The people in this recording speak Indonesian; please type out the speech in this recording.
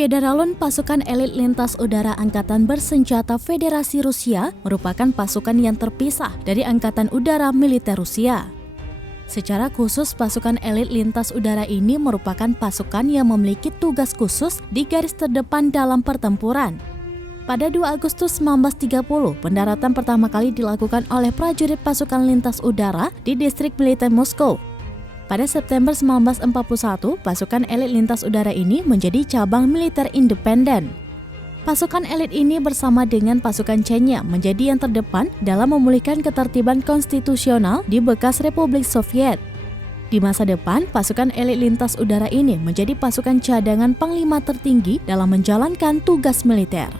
Federalon pasukan elit lintas udara Angkatan Bersenjata Federasi Rusia merupakan pasukan yang terpisah dari Angkatan Udara Militer Rusia. Secara khusus, pasukan elit lintas udara ini merupakan pasukan yang memiliki tugas khusus di garis terdepan dalam pertempuran. Pada 2 Agustus 1930, pendaratan pertama kali dilakukan oleh prajurit pasukan lintas udara di distrik militer Moskow. Pada September 1941, pasukan elit lintas udara ini menjadi cabang militer independen. Pasukan elit ini bersama dengan pasukan Chechnya menjadi yang terdepan dalam memulihkan ketertiban konstitusional di bekas Republik Soviet. Di masa depan, pasukan elit lintas udara ini menjadi pasukan cadangan panglima tertinggi dalam menjalankan tugas militer.